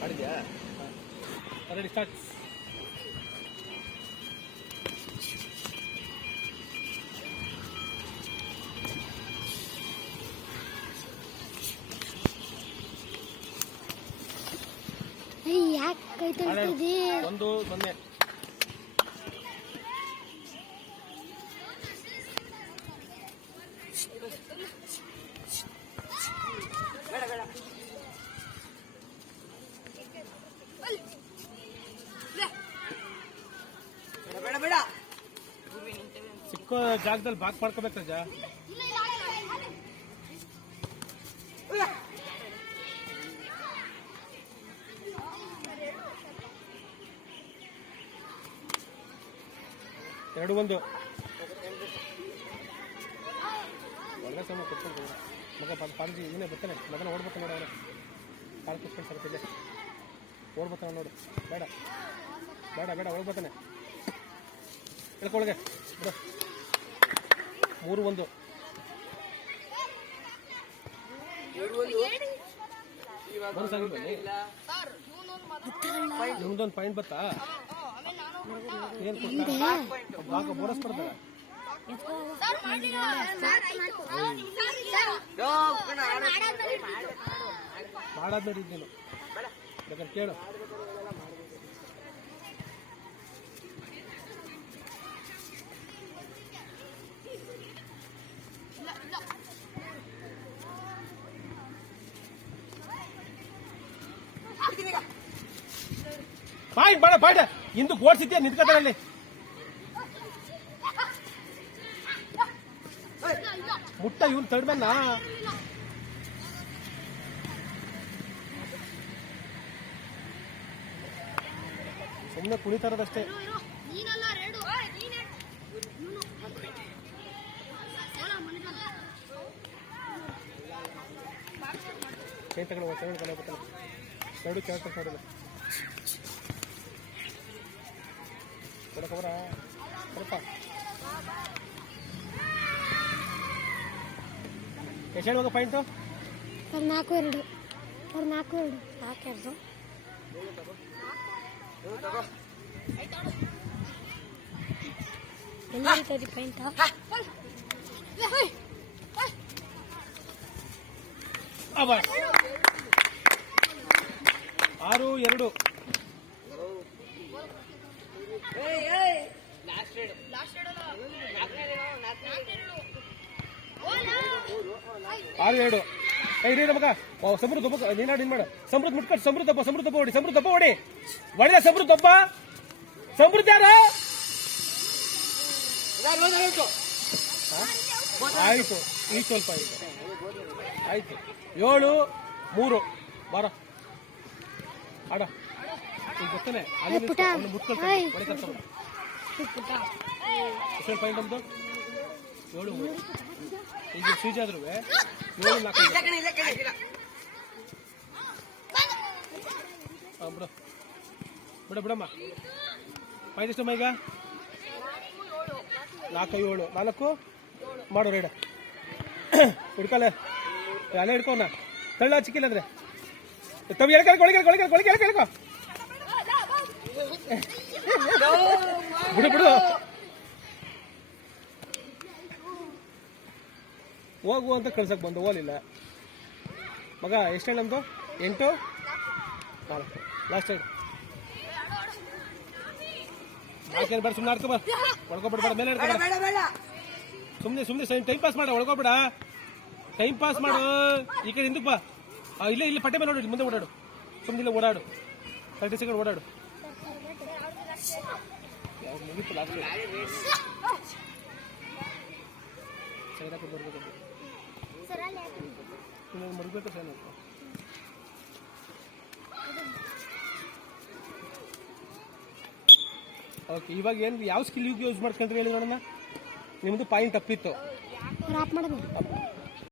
ಮಾಡಿದ್ಯಾ? Ready start. ಒಂದು ಸೊನ್ನೆ. ಸಿಕ್ಕೋ ಜಾಗದಲ್ಲಿ ಬಾಕ್ ಮಾಡ್ಕೋಬೇಕಜ್ಜ. ಎರಡು ಒಂದು ಒಳ್ಳೆ ಸಮಯ ಕೊಟ್ಕೊಂಡು ಮಗ ಪಾರ್ಜಿ ಇವನೇ ಬರ್ತಾನೆ. ಮಗನ ಓಡ್ಬೇಕು ನೋಡು. ಅವನು ಕಾಲು ಕುತ್ಕೊಂಡು ಸರ್ತಿದ್ದೆ ಓಡ್ಬರ್ತಾನೆ ನೋಡು. ಬೇಡ ಬೇಡ ಬೇಡ ಓಡ್ಬರ್ತಾನೆ. ಹೇಳ್ಕೊಳಗೆ ಬಿಡು. 3-1. ನಿಮ್ದೊಂದು ಪಾಯಿಂಟ್ ಬತ್ತಾ? ಏನ್ ಕೊಡ್ತಾರೆ ಬೋನಸ್ ಕೊಡ್ತಾರೆ? ಮಾಡಾದ್ಮೇಲೆ ಇದ್ದೇನು ಬೇಕಾದ್ರೆ ಕೇಳು. ಪಾಯಿಂಟ್ ಬೇಡ ಪಾಯಿಂಟ್ ಇಂದು ಓಡಿಸಿದ್ಯಾ ನಿಂತ್ಕೊತಾರಲ್ಲಿ. ಮುಟ್ಟ ಇವನು ತಡ್ಮನ್ನ ಸುಮ್ಮನೆ ಕುಣಿತಾರದಷ್ಟೇ. ಕೈ ತಗೊಳ್ಳಿ ಎರಡು ಕೇಳ್ತಾರೆ ನೋಡಿಲ್ಲ ಕೊಡಕವರ ಸ್ವಲ್ಪ ಎಷ್ಟು ಹೇಳುವಾಗ ಪಾಯಿಂಟು? 4-2 ಹಾಕ್ಯಾರ್ದು. ಎಲ್ಲಿ ಪಾಯಿಂಟ್? 6-2. ಮಗ ಸಮೃದ್ಧ ನೀನಾಡಿ ಮಾಡ. ಸಮೃದ್ಧ ಮುಟ್ಕೊಂಡು ಸಮೃದ್ಧ ಹೊಡಿ. ಸಮೃದ್ಧ ಹೊಡಿ ಒಳ್ಳೆ ಸಮೃದ್ಧ ಒಬ್ಬ. ಸಮೃದ್ಧ ಯಾರ? ಆಯ್ತು ಈಗ ಸ್ವಲ್ಪ ಆಯ್ತು. 7-3 ಬಾರ ಆಡ. ಈಗ ಗೊತ್ತಾನೆ ಮುಟ್ಕೊಳ್ತಾನೆ. ಪಾಯಿಂಟ್ ನಮ್ದು 7-3. ಈಗ ಸ್ವೀಜ್ ಆದ್ರೂ 7-4 ಬಿಡಮ್ಮ. ಪಾಯಿಂಟ್ ಎಷ್ಟಮ್ಮ ಈಗ? 4-7 4 ಮಾಡು ರೈಡ. ಹುಡ್ಕಲ್ಲ ಅಲ್ಲೇ ಹಿಡ್ಕೋಣ. ತಳ್ಳ ಚಿಕ್ಕಿಲ್ಲ ಅಂದ್ರೆ ತವಿ ಎಳ್ಕೊ ಬಿಡು. ಹೋಗು ಅಂತ ಕಳ್ಸಕ್ ಬಂದು ಹೋಲಿಲ್ಲ ಮಗ. ಎಷ್ಟು ಹೇಳಿ ನಮ್ದು? 8-4 ಲಾಸ್ಟ್ ಸೈಡ್. ಬೇಡ ಸುಮ್ಮನೆ ಆಡ್ಕೊ ಬಾ. ಒಳ್ಕೊಬಿಡ್ಬೇಡ ಮೇಲೆ ಸುಮ್ಮನೆ ಟೈಮ್ ಪಾಸ್ ಮಾಡ. ಒಳ್ಕೊಬೇಡ ಟೈಮ್ ಪಾಸ್ ಮಾಡು. ಈ ಕಡೆ ಹಿಂದಕ್ಕೆ ಬಾ. ಇಲ್ಲಿ ಪಟ್ಟೆ ಮೇಲೆ ನೋಡು. ಮುಂದೆ ಓಡಾಡು. ಸುಮ್ಮನೆ ಓಡಾಡು. 30 ಸೆಕೆಂಡ್ ಓಡಾಡು. ಮುಗಿತು ಲಾಸ್ಟ್ ಮರ್ಬೇಕು ಸರ್. ಓಕೆ ಇವಾಗ ಏನು ಯಾವ ಸ್ಕಿಲ್ ಯೂಸ್ ಮಾಡ್ಕೊಂಡ್ರಿ ಹೇಳಿ ನೋಡೋಣ. ನಿಮ್ದು ಪಾಯಿಂಟ್ ತಪ್ಪಿತ್ತು.